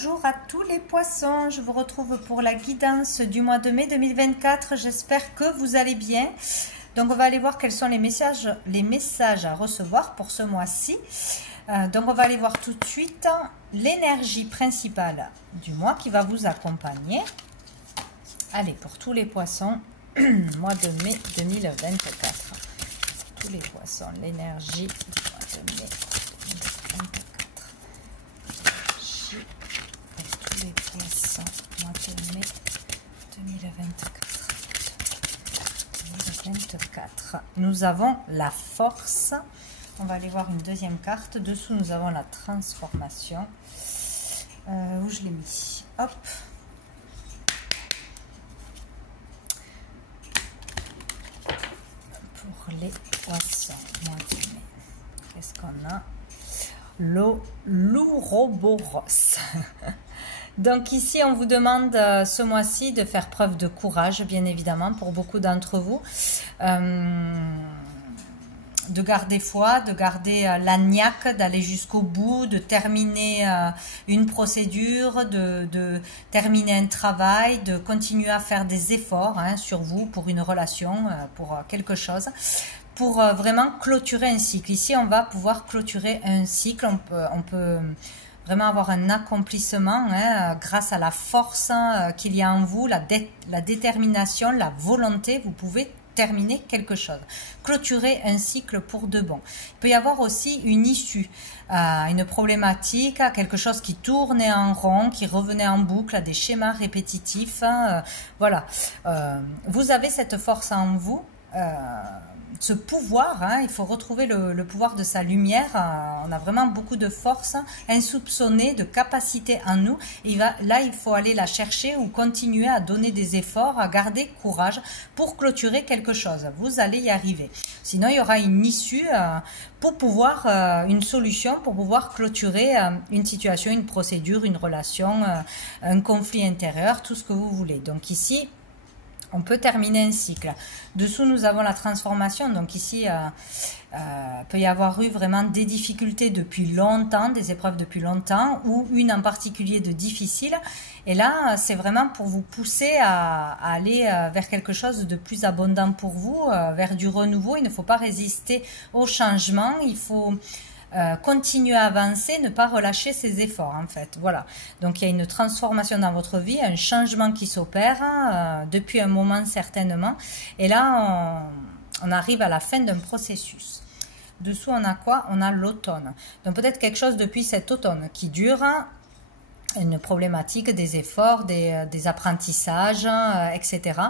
Bonjour à tous les poissons, je vous retrouve pour la guidance du mois de mai 2024, j'espère que vous allez bien. Donc on va aller voir quels sont les messages à recevoir pour ce mois-ci. Donc on va aller voir tout de suite l'énergie principale du mois qui va vous accompagner. Allez, pour tous les poissons, mois de mai 2024. Tous les poissons, l'énergie du mois de mai 2024. Pour tous les poissons, mois de mai 2024. Nous avons la force. On va aller voir une deuxième carte. Dessous, nous avons la transformation. Où je l'ai mis? Hop. Pour les poissons, mois de mai. Qu'est-ce qu'on a? L'Ouroboros. Donc ici, on vous demande ce mois-ci de faire preuve de courage, bien évidemment, pour beaucoup d'entre vous. De garder foi, de garder la niaque, d'aller jusqu'au bout, de terminer une procédure, de terminer un travail, de continuer à faire des efforts sur vous pour une relation, pour quelque chose, pour vraiment clôturer un cycle. Ici, on va pouvoir clôturer un cycle, on peut vraiment avoir un accomplissement grâce à la force qu'il y a en vous, la détermination, la volonté, vous pouvez terminer quelque chose, clôturer un cycle pour de bon. Il peut y avoir aussi une issue, une problématique, quelque chose qui tournait en rond, qui revenait en boucle, à des schémas répétitifs. Voilà, vous avez cette force en vous, ce pouvoir, il faut retrouver le pouvoir de sa lumière. On a vraiment beaucoup de force insoupçonnée, de capacité en nous. Et là, il faut aller la chercher ou continuer à donner des efforts, à garder courage pour clôturer quelque chose. Vous allez y arriver. Sinon, il y aura une issue pour pouvoir, une solution pour pouvoir clôturer une situation, une procédure, une relation, un conflit intérieur, tout ce que vous voulez. Donc ici, on peut terminer un cycle. Dessous, nous avons la transformation. Donc ici, peut y avoir eu vraiment des difficultés depuis longtemps, des épreuves depuis longtemps, ou une en particulier de difficile. Et là, c'est vraiment pour vous pousser à aller vers quelque chose de plus abondant pour vous, vers du renouveau. Il ne faut pas résister au changement. Il faut continuer à avancer, ne pas relâcher ses efforts en fait. Voilà, donc il y a une transformation dans votre vie, un changement qui s'opère depuis un moment certainement, et là on arrive à la fin d'un processus. Dessous on a quoi? On a l'automne, donc peut-être quelque chose depuis cet automne qui dure, une problématique, des efforts, des apprentissages, etc.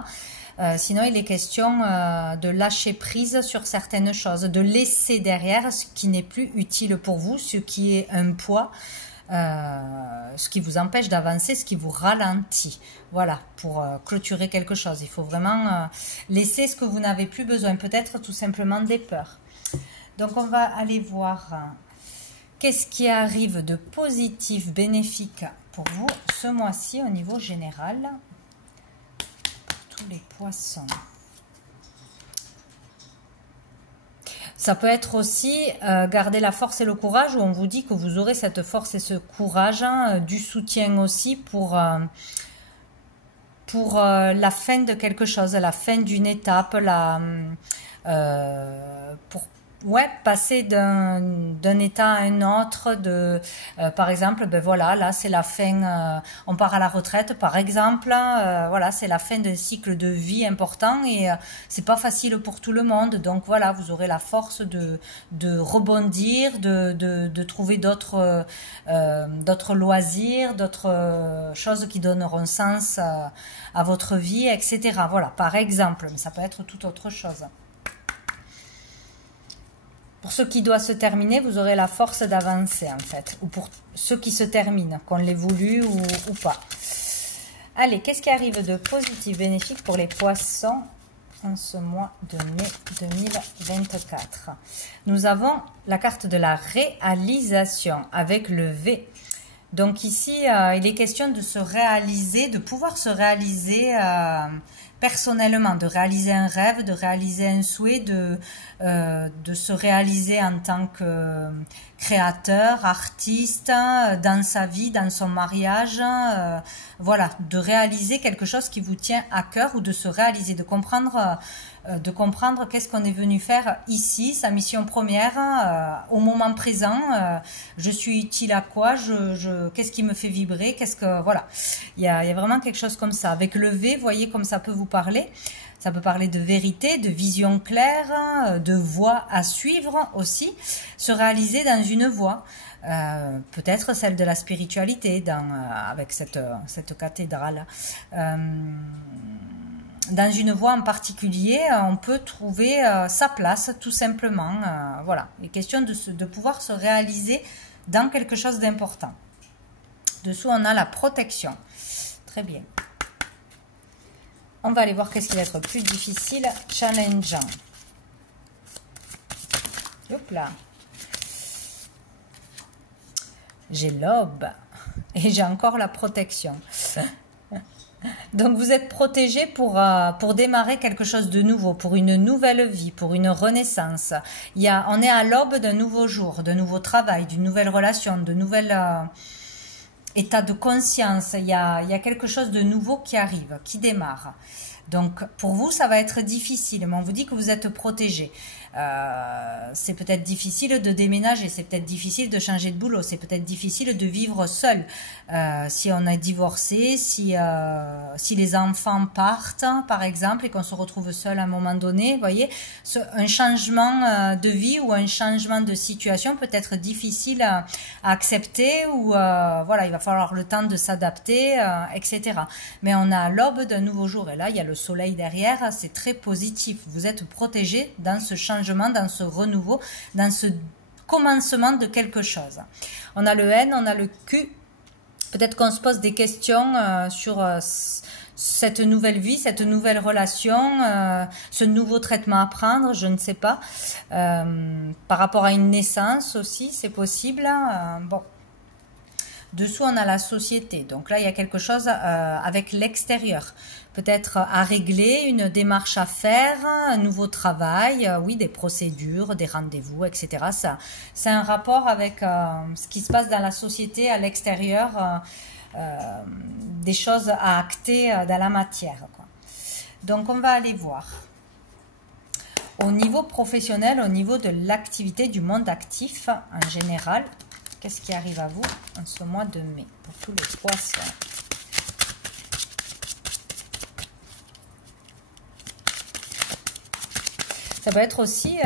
Sinon, il est question de lâcher prise sur certaines choses, de laisser derrière ce qui n'est plus utile pour vous, ce qui est un poids, ce qui vous empêche d'avancer, ce qui vous ralentit. Voilà, pour clôturer quelque chose. Il faut vraiment laisser ce que vous n'avez plus besoin, peut-être tout simplement des peurs. Donc, on va aller voir qu'est-ce qui arrive de positif, bénéfique pour vous ce mois-ci au niveau général. Les poissons. Ça peut être aussi garder la force et le courage, où on vous dit que vous aurez cette force et ce courage, du soutien aussi pour la fin de quelque chose, la fin d'une étape, pour passer d'un état à un autre, par exemple, ben voilà, là c'est la fin, on part à la retraite par exemple, voilà, c'est la fin d'un cycle de vie important et c'est pas facile pour tout le monde, donc voilà, vous aurez la force de rebondir, de trouver d'autres loisirs, d'autres choses qui donneront sens à votre vie, etc. Voilà, par exemple, mais ça peut être tout autre chose. Pour ce qui doit se terminer, vous aurez la force d'avancer en fait. Ou pour ceux qui se terminent, qu'on l'ait voulu ou pas. Allez, qu'est-ce qui arrive de positif, bénéfique pour les poissons en ce mois de mai 2024? Nous avons la carte de la réalisation avec le V. Donc ici, il est question de se réaliser, de pouvoir se réaliser personnellement, de réaliser un rêve, de réaliser un souhait, de se réaliser en tant que créateur, artiste, dans sa vie, dans son mariage, voilà, de réaliser quelque chose qui vous tient à cœur ou de se réaliser, de comprendre qu'est-ce qu'on est venu faire ici, sa mission première, au moment présent, je suis utile à quoi, qu'est-ce qui me fait vibrer, voilà, il y a vraiment quelque chose comme ça. Avec le V, voyez comme ça peut vous parler. Ça peut parler de vérité, de vision claire, de voie à suivre aussi, se réaliser dans une voie, peut-être celle de la spiritualité avec cette cathédrale. Dans une voie en particulier, on peut trouver sa place tout simplement. Voilà, il est question de pouvoir se réaliser dans quelque chose d'important. Dessous, on a la protection. Très bien. On va aller voir qu'est-ce qui va être plus difficile, challengeant. Hop là. J'ai l'aube et j'ai encore la protection. Donc vous êtes protégé pour démarrer quelque chose de nouveau, pour une nouvelle vie, pour une renaissance. On est à l'aube d'un nouveau jour, d'un nouveau travail, d'une nouvelle relation, de nouvel état de conscience. Il y a quelque chose de nouveau qui arrive, qui démarre. Donc pour vous, ça va être difficile, mais on vous dit que vous êtes protégé. C'est peut-être difficile de déménager, c'est peut-être difficile de changer de boulot, c'est peut-être difficile de vivre seul. Si on a divorcé, si les enfants partent, par exemple, et qu'on se retrouve seul à un moment donné, vous voyez, un changement de vie ou un changement de situation peut être difficile à accepter ou voilà, il va falloir le temps de s'adapter, etc. Mais on a l'aube d'un nouveau jour et là, il y a le soleil derrière, c'est très positif. Vous êtes protégé dans ce changement, dans ce renouveau, dans ce commencement de quelque chose. On a le N, on a le Q. Peut-être qu'on se pose des questions sur cette nouvelle vie, cette nouvelle relation, ce nouveau traitement à prendre, je ne sais pas. Par rapport à une naissance aussi, c'est possible. Bon. Dessous, on a la société. Donc là, il y a quelque chose avec l'extérieur. Peut-être à régler, une démarche à faire, un nouveau travail, oui, des procédures, des rendez-vous, etc. Ça, c'est un rapport avec ce qui se passe dans la société, à l'extérieur, des choses à acter dans la matière, quoi. Donc, on va aller voir. Au niveau professionnel, au niveau de l'activité du monde actif en général, qu'est-ce qui arrive à vous en ce mois de mai pour tous les poissons? Ça peut être aussi,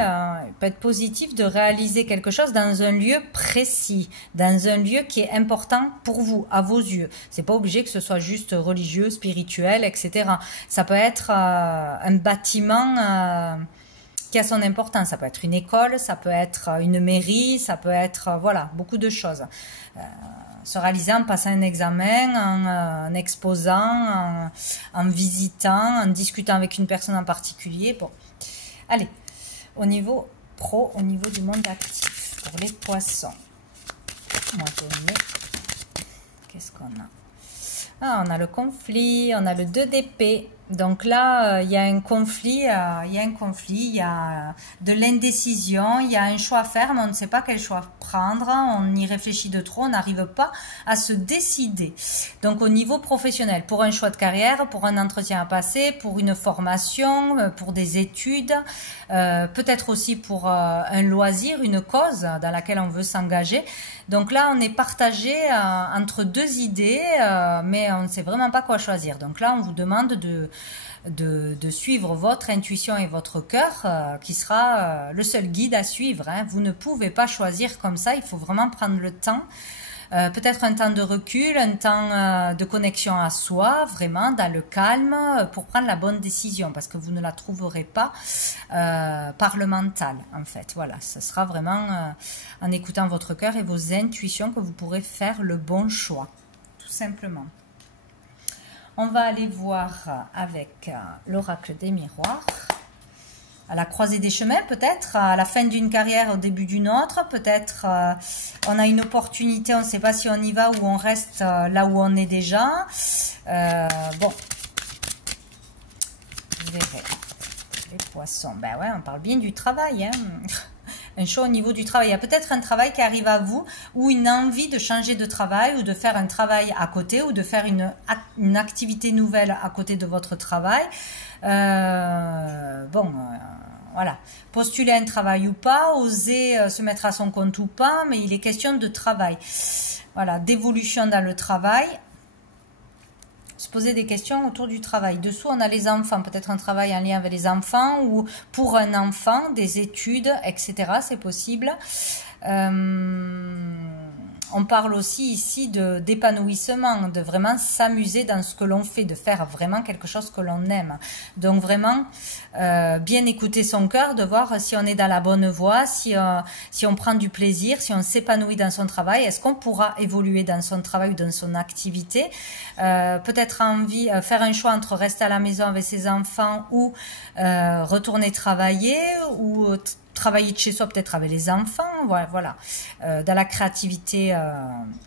peut être positif de réaliser quelque chose dans un lieu précis, dans un lieu qui est important pour vous, à vos yeux. C'est pas obligé que ce soit juste religieux, spirituel, etc. Ça peut être un bâtiment qui a son importance. Ça peut être une école, ça peut être une mairie, ça peut être, voilà, beaucoup de choses. Se réaliser en passant un examen, en exposant, en visitant, en discutant avec une personne en particulier. Bon. Allez, au niveau pro, au niveau du monde actif, pour les poissons. Mois de mai, qu'est-ce qu'on a? Ah, on a le conflit, on a le 2 d'épée. Donc là, il y a un conflit, il y a de l'indécision, il y a un choix à faire, mais on ne sait pas quel choix prendre, on y réfléchit de trop, on n'arrive pas à se décider. Donc au niveau professionnel, pour un choix de carrière, pour un entretien à passer, pour une formation, pour des études, peut-être aussi pour un loisir, une cause dans laquelle on veut s'engager. Donc là, on est partagé entre deux idées, mais on ne sait vraiment pas quoi choisir. Donc là, on vous demande de suivre votre intuition et votre cœur, qui sera le seul guide à suivre, hein. Vous ne pouvez pas choisir comme ça, il faut vraiment prendre le temps. Peut-être un temps de recul, un temps de connexion à soi, vraiment dans le calme, pour prendre la bonne décision, parce que vous ne la trouverez pas par le mental, en fait. Voilà, ce sera vraiment en écoutant votre cœur et vos intuitions que vous pourrez faire le bon choix, tout simplement. On va aller voir avec l'oracle des miroirs. À la croisée des chemins, peut-être, à la fin d'une carrière, au début d'une autre, peut-être on a une opportunité, on ne sait pas si on y va ou on reste là où on est déjà. Bon, Vous verrez. Les poissons. Ben ouais, on parle bien du travail. Hein. Un choix au niveau du travail. Il y a peut-être un travail qui arrive à vous ou une envie de changer de travail ou de faire un travail à côté ou de faire une activité nouvelle à côté de votre travail. Voilà. Postuler un travail ou pas, oser se mettre à son compte ou pas, mais il est question de travail. Voilà, d'évolution dans le travail. Se poser des questions autour du travail. Dessous, on a les enfants, peut-être un travail en lien avec les enfants ou pour un enfant, des études, etc. C'est possible. On parle aussi ici d'épanouissement, de vraiment s'amuser dans ce que l'on fait, de faire vraiment quelque chose que l'on aime. Donc vraiment, bien écouter son cœur, de voir si on est dans la bonne voie, si on prend du plaisir, si on s'épanouit dans son travail, est-ce qu'on pourra évoluer dans son travail ou dans son activité. Peut-être faire un choix entre rester à la maison avec ses enfants ou retourner travailler ou travailler de chez soi peut-être avec les enfants, voilà. Dans la créativité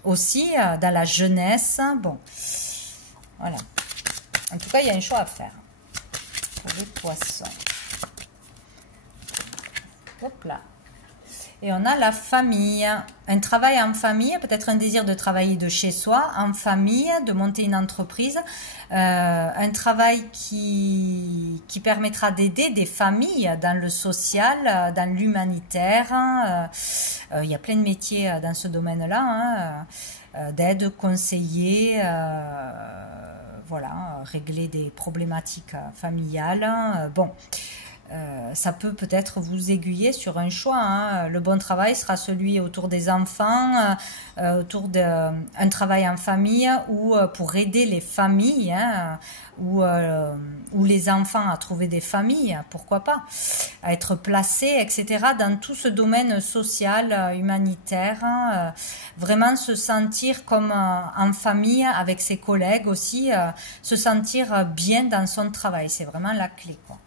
aussi, dans la jeunesse, bon, voilà. En tout cas, il y a un choix à faire pour les poissons. Hop là. Et on a la famille, un travail en famille, peut-être un désir de travailler de chez soi, en famille, de monter une entreprise, un travail qui permettra d'aider des familles dans le social, dans l'humanitaire. Il y a plein de métiers dans ce domaine-là, d'aide, conseiller, voilà, régler des problématiques familiales. Bon. Ça peut peut-être vous aiguiller sur un choix. Hein. Le bon travail sera celui autour des enfants, autour d'un travail en famille ou pour aider les familles hein, ou les enfants à trouver des familles, pourquoi pas, à être placés, etc. Dans tout ce domaine social, humanitaire, vraiment se sentir comme en famille avec ses collègues aussi, se sentir bien dans son travail, c'est vraiment la clé, quoi.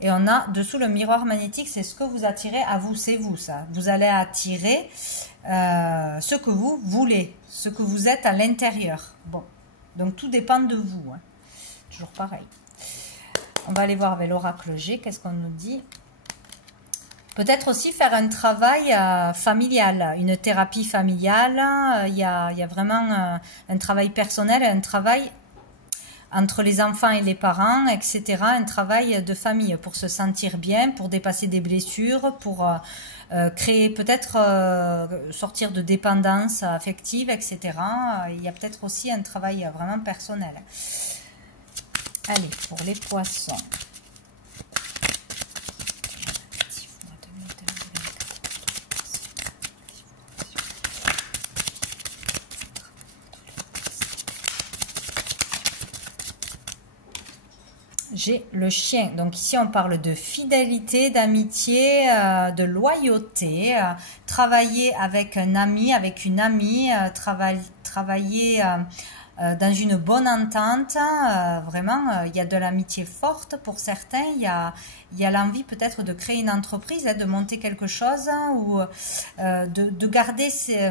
Et on a dessous le miroir magnétique, c'est ce que vous attirez à vous, c'est vous ça. Vous allez attirer ce que vous voulez, ce que vous êtes à l'intérieur. Bon, donc tout dépend de vous. Hein. Toujours pareil. On va aller voir avec l'oracle G, qu'est-ce qu'on nous dit. Peut-être aussi faire un travail familial, une thérapie familiale. Il y a vraiment un travail personnel, un travail entre les enfants et les parents, etc. Un travail de famille pour se sentir bien, pour dépasser des blessures, pour créer peut-être sortir de dépendance affective, etc. Il y a peut-être aussi un travail vraiment personnel. Allez, pour les poissons. J'ai le chien. Donc ici, on parle de fidélité, d'amitié, de loyauté. Travailler avec un ami, avec une amie. Travailler dans une bonne entente. Vraiment, il y a de l'amitié forte pour certains. Il y a l'envie peut-être de créer une entreprise, de monter quelque chose ou de garder ces...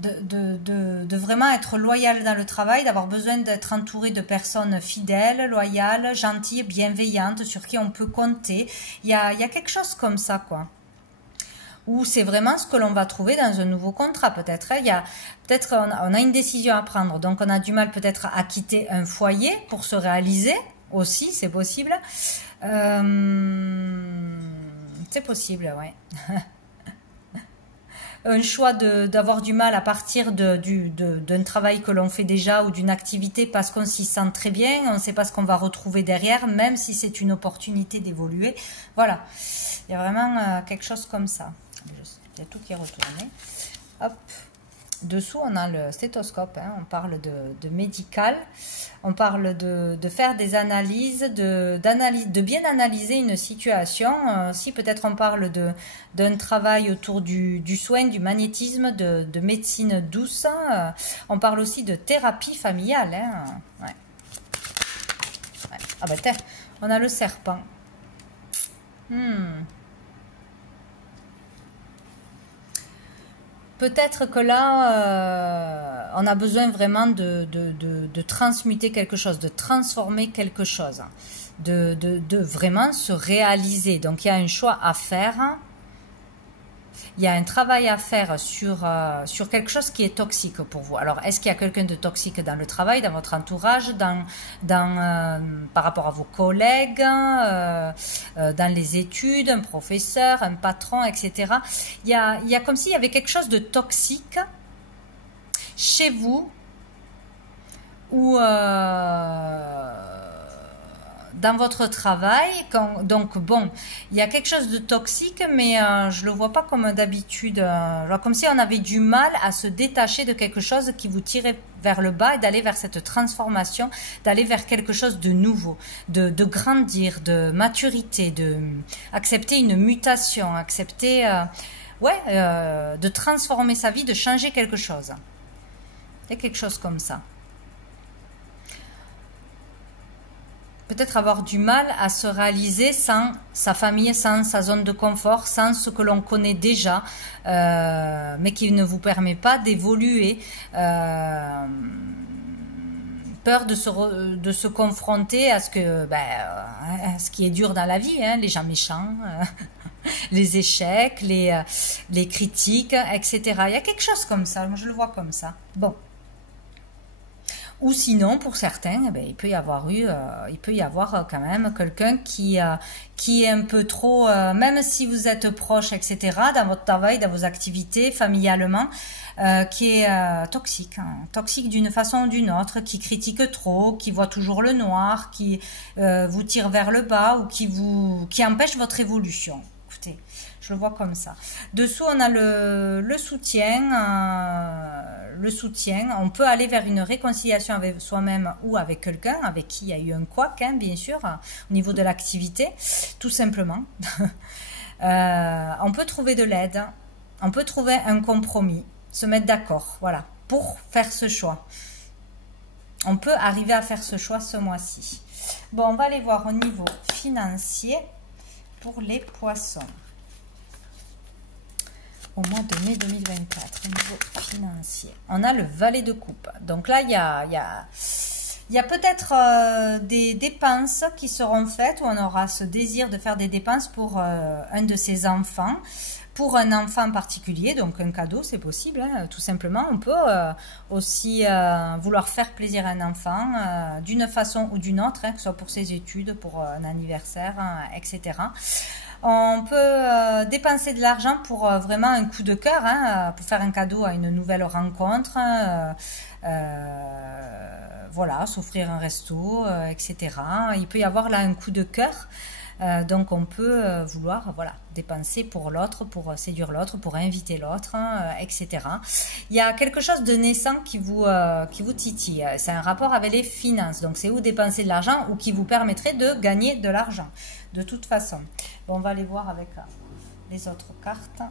de vraiment être loyal dans le travail, d'avoir besoin d'être entouré de personnes fidèles, loyales, gentilles, bienveillantes, sur qui on peut compter. Il y a quelque chose comme ça, quoi. Ou c'est vraiment ce que l'on va trouver dans un nouveau contrat, peut-être. Hein. Peut-être on a une décision à prendre, donc on a du mal peut-être à quitter un foyer pour se réaliser, aussi, c'est possible. C'est possible, ouais. Un choix d'avoir du mal à partir d'un travail que l'on fait déjà ou d'une activité parce qu'on s'y sent très bien, on ne sait pas ce qu'on va retrouver derrière, même si c'est une opportunité d'évoluer. Voilà, il y a vraiment quelque chose comme ça. Il y a tout qui est retourné. Hop. Dessous, on a le stéthoscope, hein. On parle de médical, on parle de faire des analyses, de bien analyser une situation. Si peut-être on parle d'un travail autour du soin, du magnétisme, de médecine douce, on parle aussi de thérapie familiale. Hein. Ouais. Ouais. Ah ben tiens, on a le serpent. Peut-être que là, on a besoin vraiment de de transmuter quelque chose, de transformer quelque chose, de vraiment se réaliser. Donc il y a un choix à faire. Il y a un travail à faire sur quelque chose qui est toxique pour vous. Alors, est-ce qu'il y a quelqu'un de toxique dans le travail, dans votre entourage, par rapport à vos collègues, dans les études, un professeur, un patron, etc. Il y a comme s'il y avait quelque chose de toxique chez vous ou dans votre travail. Donc bon, il y a quelque chose de toxique, mais je le vois pas comme d'habitude, comme si on avait du mal à se détacher de quelque chose qui vous tirait vers le bas et d'aller vers cette transformation, d'aller vers quelque chose de nouveau, de grandir, de maturité, de accepter une mutation, accepter de transformer sa vie, de changer quelque chose. Il y a quelque chose comme ça. Peut-être avoir du mal à se réaliser sans sa famille, sans sa zone de confort, sans ce que l'on connaît déjà, mais qui ne vous permet pas d'évoluer. Peur de se confronter à ce qui est dur dans la vie, hein, les gens méchants, les échecs, les critiques, etc. Il y a quelque chose comme ça, moi je le vois comme ça. Bon. Ou sinon, pour certains, il peut y avoir quand même quelqu'un qui est un peu trop, même si vous êtes proche, etc., dans votre travail, dans vos activités, familialement, qui est toxique, hein, toxique d'une façon ou d'une autre, qui critique trop, qui voit toujours le noir, qui vous tire vers le bas ou qui empêche votre évolution. Écoutez, je le vois comme ça. Dessous, on a le soutien. Le soutien. On peut aller vers une réconciliation avec soi-même ou avec quelqu'un avec qui il y a eu un couac, hein, bien sûr, au niveau de l'activité, tout simplement. On peut trouver de l'aide. On peut trouver un compromis, se mettre d'accord, voilà, pour faire ce choix. On peut arriver à faire ce choix ce mois-ci. Bon, on va aller voir au niveau financier pour les poissons. Au mois de mai 2024, au niveau financier. On a le valet de coupe. Donc là, il y a peut-être des dépenses qui seront faites, où on aura ce désir de faire des dépenses pour un de ses enfants, pour un enfant particulier, donc un cadeau, c'est possible, hein, tout simplement. On peut aussi vouloir faire plaisir à un enfant d'une façon ou d'une autre, hein, que ce soit pour ses études, pour un anniversaire, hein, etc. On peut dépenser de l'argent pour vraiment un coup de cœur, hein, pour faire un cadeau à une nouvelle rencontre, voilà, s'offrir un resto, etc. Il peut y avoir là un coup de cœur. Donc on peut vouloir dépenser pour l'autre, pour séduire l'autre, pour inviter l'autre, etc. Il y a quelque chose de naissant qui vous titille. C'est un rapport avec les finances. Donc c'est où dépenser de l'argent ou qui vous permettrait de gagner de l'argent. De toute façon. Bon, on va aller voir avec les autres cartes.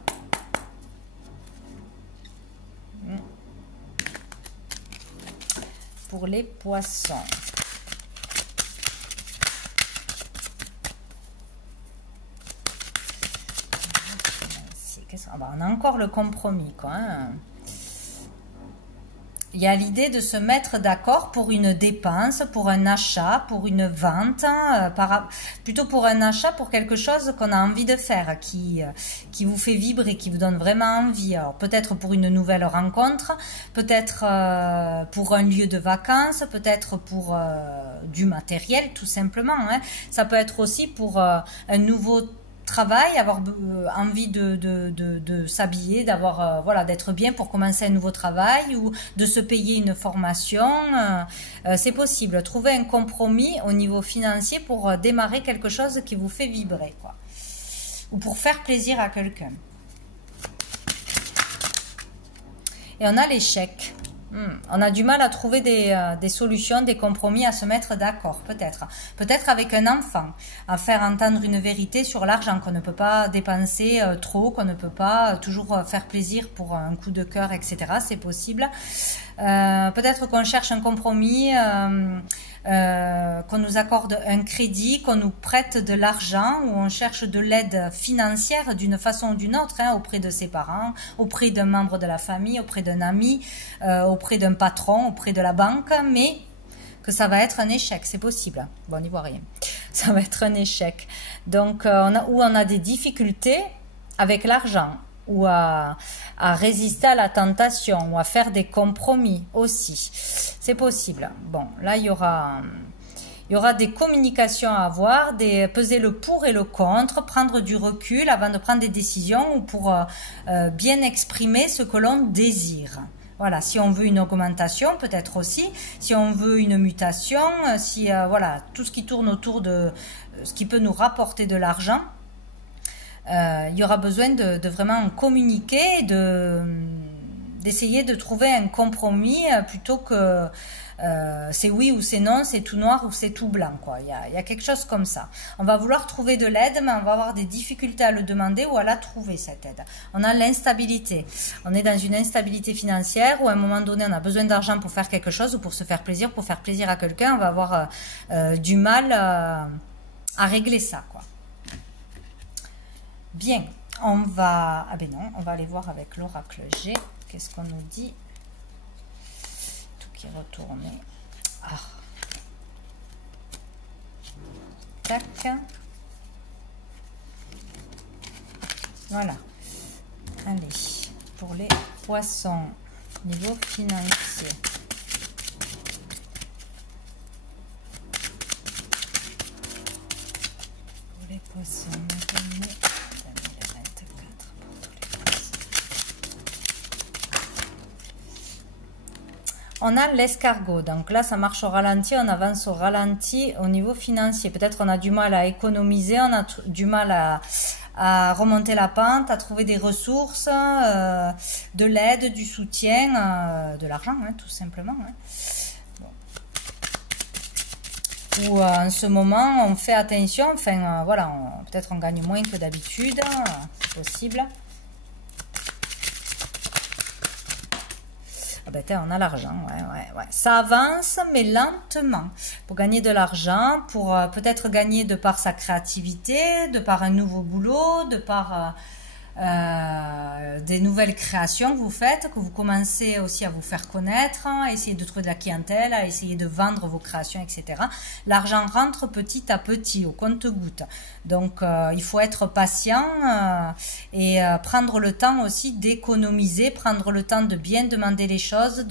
Pour les poissons. On a encore le compromis, quoi. Hein. Il y a l'idée de se mettre d'accord pour une dépense, pour un achat, pour une vente, plutôt pour un achat, pour quelque chose qu'on a envie de faire, qui vous fait vibrer, qui vous donne vraiment envie. Alors peut-être pour une nouvelle rencontre, peut-être pour un lieu de vacances, peut-être pour du matériel, tout simplement. Hein. Ça peut être aussi pour un nouveau travail, avoir envie de s'habiller, d'avoir d'être bien pour commencer un nouveau travail ou de se payer une formation, c'est possible. Trouver un compromis au niveau financier pour démarrer quelque chose qui vous fait vibrer, quoi, ou pour faire plaisir à quelqu'un. Et on a l'échec. On a du mal à trouver des solutions, des compromis, à se mettre d'accord, peut-être. Peut-être avec un enfant, à faire entendre une vérité sur l'argent, qu'on ne peut pas dépenser trop, qu'on ne peut pas toujours faire plaisir pour un coup de cœur, etc. C'est possible. Peut-être qu'on cherche un compromis, qu'on nous accorde un crédit, qu'on nous prête de l'argent, ou on cherche de l'aide financière d'une façon ou d'une autre, hein, auprès de ses parents, auprès d'un membre de la famille, auprès d'un ami, auprès d'un patron, auprès de la banque, mais que ça va être un échec, c'est possible. Bon, on n'y voit rien. Ça va être un échec. Donc, on a des difficultés avec l'argent, ou à résister à la tentation, ou à faire des compromis aussi. C'est possible. Bon, là, il y aura des communications à avoir, peser le pour et le contre, prendre du recul avant de prendre des décisions, ou pour bien exprimer ce que l'on désire. Voilà, si on veut une augmentation, peut-être aussi, si on veut une mutation, si voilà, tout ce qui tourne autour de ce qui peut nous rapporter de l'argent, il y aura besoin de vraiment communiquer, d'essayer de trouver un compromis plutôt que c'est oui ou c'est non, c'est tout noir ou c'est tout blanc, quoi. Il y a quelque chose comme ça. On va vouloir trouver de l'aide, mais on va avoir des difficultés à le demander ou à la trouver, cette aide. On a l'instabilité. On est dans une instabilité financière où à un moment donné, on a besoin d'argent pour faire quelque chose ou pour se faire plaisir, pour faire plaisir à quelqu'un. On va avoir du mal à régler ça, quoi. Bien, on va... Ah ben non, on va aller voir avec l'oracle G. Qu'est-ce qu'on nous dit? Tout qui est retourné. Ah. Tac. Voilà. Allez, pour les poissons, niveau financier. Pour les poissons, on a l'escargot, donc là ça marche au ralenti, on avance au ralenti au niveau financier. Peut-être on a du mal à économiser, on a du mal à remonter la pente, à trouver des ressources, de l'aide, du soutien, de l'argent, hein, tout simplement. Hein. Bon. Ou en ce moment on fait attention, enfin voilà, peut-être on gagne moins que d'habitude, c'est possible. Ah ben, on a l'argent, ouais. Ça avance, mais lentement. Pour gagner de l'argent, pour peut-être gagner de par sa créativité, de par un nouveau boulot, de par des nouvelles créations que vous faites, que vous commencez aussi à vous faire connaître, à essayer de trouver de la clientèle, à essayer de vendre vos créations, etc. L'argent rentre petit à petit, au compte-gouttes. Donc, il faut être patient et prendre le temps aussi d'économiser, prendre le temps de bien demander les choses.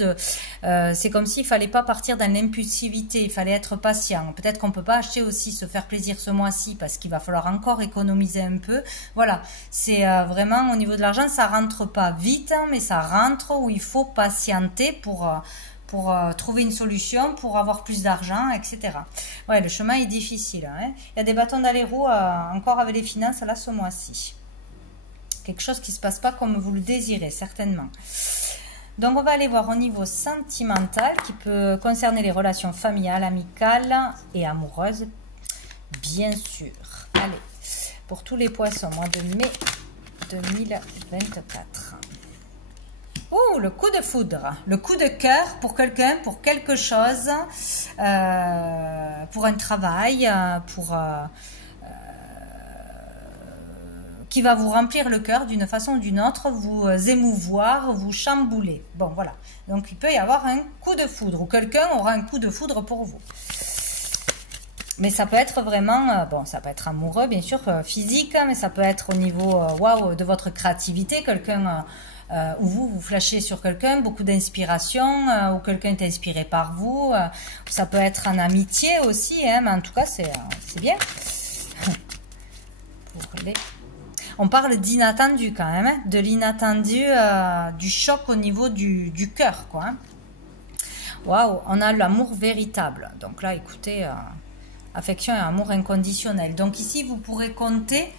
C'est comme s'il fallait pas partir dans l'impulsivité, il fallait être patient. Peut-être qu'on peut pas acheter aussi, se faire plaisir ce mois-ci parce qu'il va falloir encore économiser un peu. Voilà, c'est vraiment au niveau de l'argent, ça rentre pas vite, mais ça rentre où il faut patienter pour trouver une solution, pour avoir plus d'argent, etc. Ouais, le chemin est difficile. Hein. Il y a des bâtons dans les roues encore avec les finances là ce mois-ci. Quelque chose qui ne se passe pas comme vous le désirez, certainement. Donc, on va aller voir au niveau sentimental, qui peut concerner les relations familiales, amicales et amoureuses, bien sûr. Allez, pour tous les poissons, mois de mai 2024. Oh, le coup de foudre, le coup de cœur pour quelqu'un, pour quelque chose, pour un travail, qui va vous remplir le cœur d'une façon ou d'une autre, vous émouvoir, vous chambouler. Bon, voilà. Donc, il peut y avoir un coup de foudre, ou quelqu'un aura un coup de foudre pour vous. Mais ça peut être vraiment, bon, ça peut être amoureux, bien sûr, physique, mais ça peut être au niveau, waouh, de votre créativité, quelqu'un... où vous flashez sur quelqu'un, beaucoup d'inspiration, ou quelqu'un est inspiré par vous. Ça peut être en amitié aussi, hein, mais en tout cas, c'est bien. On parle d'inattendu quand même, hein, de l'inattendu, du choc au niveau du cœur, quoi. Hein. Waouh, on a l'amour véritable. Donc là, écoutez, affection et amour inconditionnel. Donc ici, vous pourrez compter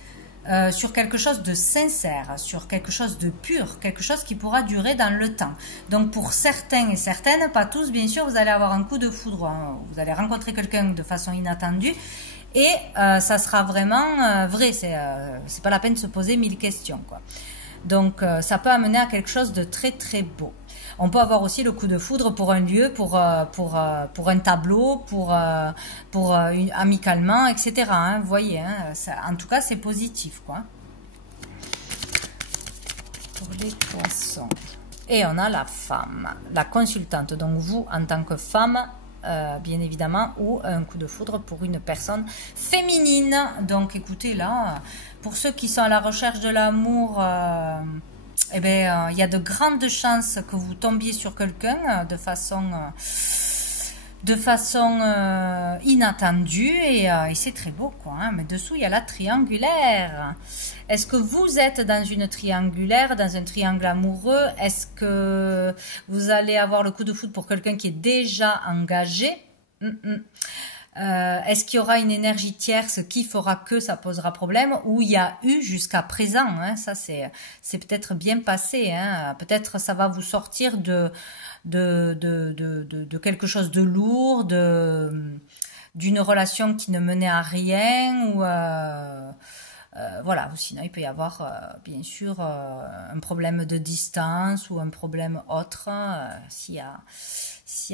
sur quelque chose de sincère, sur quelque chose de pur, quelque chose qui pourra durer dans le temps. Donc pour certains et certaines, pas tous bien sûr, vous allez avoir un coup de foudre, hein, vous allez rencontrer quelqu'un de façon inattendue et ça sera vraiment vrai, c'est pas la peine de se poser 1000 questions, quoi. Donc ça peut amener à quelque chose de très très beau. On peut avoir aussi le coup de foudre pour un lieu, pour un tableau, amicalement, etc. Hein, vous voyez, hein, ça, en tout cas, c'est positif, quoi. Pour les poissons. Et on a la femme, la consultante. Donc, vous, en tant que femme, bien évidemment, ou un coup de foudre pour une personne féminine. Donc écoutez, là, pour ceux qui sont à la recherche de l'amour, eh ben, il y a de grandes chances que vous tombiez sur quelqu'un de façon inattendue et c'est très beau quoi, hein. Mais dessous il y a la triangulaire. Est-ce que vous êtes dans une triangulaire, dans un triangle amoureux? Est-ce que vous allez avoir le coup de foudre pour quelqu'un qui est déjà engagé? Est-ce qu'il y aura une énergie tierce qui fera que ça posera problème, ou il y a eu jusqu'à présent, hein, ça c'est peut-être bien passé, hein, peut-être ça va vous sortir de quelque chose de lourd, d'une relation qui ne menait à rien, ou voilà, ou sinon il peut y avoir bien sûr un problème de distance ou un problème autre, s'il y a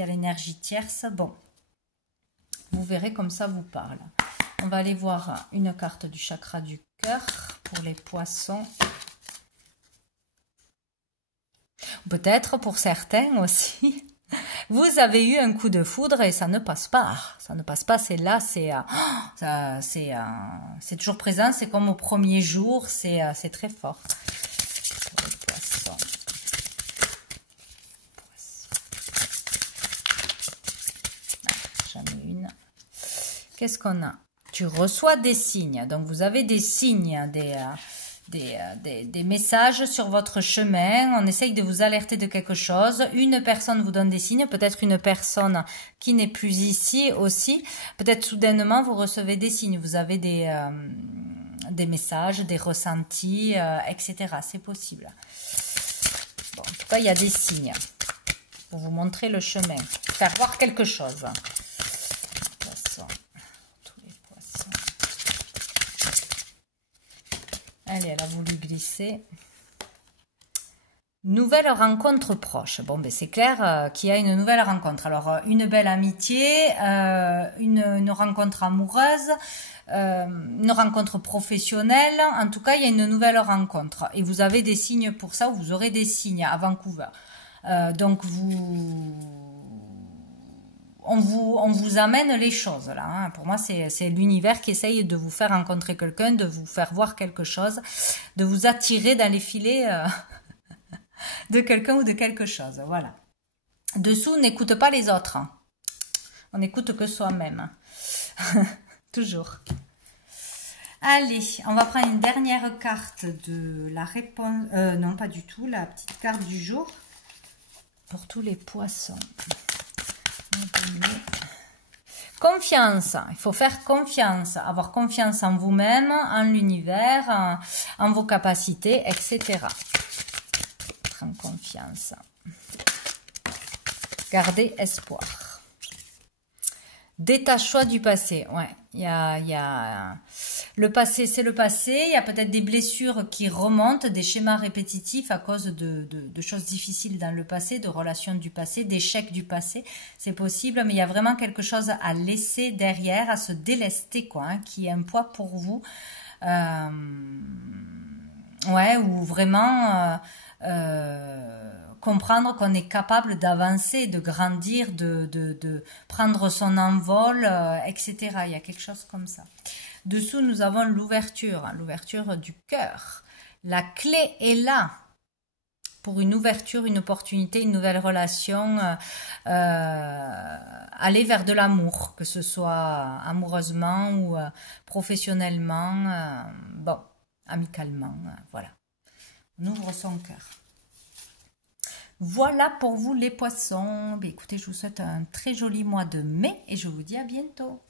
l'énergie tierce. Bon, vous verrez comme ça vous parle. On va aller voir une carte du chakra du cœur pour les poissons. Peut-être pour certains aussi, vous avez eu un coup de foudre et ça ne passe pas. Ça ne passe pas, c'est là, c'est toujours présent, c'est comme au premier jour, c'est très fort. Pour les poissons. J'en ai une. Qu'est-ce qu'on a? Tu reçois des signes, donc vous avez des signes, des messages sur votre chemin. On essaye de vous alerter de quelque chose. Une personne vous donne des signes, peut-être une personne qui n'est plus ici aussi. Peut-être soudainement vous recevez des signes, vous avez des messages, des ressentis, etc. C'est possible. Bon, en tout cas, il y a des signes pour vous montrer le chemin, faire voir quelque chose. Allez, elle a voulu glisser. Nouvelle rencontre proche. Bon, ben c'est clair qu'il y a une nouvelle rencontre. Alors, une belle amitié, une rencontre amoureuse, une rencontre professionnelle. En tout cas, il y a une nouvelle rencontre. Et vous avez des signes pour ça, ou vous aurez des signes à Vancouver. Donc, on vous amène les choses là, hein. Pour moi, c'est l'univers qui essaye de vous faire rencontrer quelqu'un, de vous faire voir quelque chose, de vous attirer dans les filets de quelqu'un ou de quelque chose. Voilà. Dessous, n'écoute pas les autres. On n'écoute que soi-même. Toujours. Allez, on va prendre une dernière carte de la réponse. Non, pas du tout. La petite carte du jour pour tous les poissons. Confiance, il faut faire confiance, avoir confiance en vous-même, en l'univers, en vos capacités, etc. Prendre confiance. Gardez espoir. Détache-toi du passé. Ouais, il y a le passé, c'est le passé. Il y a peut-être des blessures qui remontent, des schémas répétitifs à cause de choses difficiles dans le passé, de relations du passé, d'échecs du passé. C'est possible, mais il y a vraiment quelque chose à laisser derrière, à se délester, quoi, hein, qui est un poids pour vous. Ouais, ou vraiment comprendre qu'on est capable d'avancer, de grandir, de prendre son envol, etc. Il y a quelque chose comme ça. Dessous, nous avons l'ouverture du cœur. La clé est là pour une ouverture, une opportunité, une nouvelle relation, aller vers de l'amour, que ce soit amoureusement ou professionnellement, bon, amicalement, voilà. On ouvre son cœur. Voilà pour vous les poissons. Écoutez, je vous souhaite un très joli mois de mai et je vous dis à bientôt.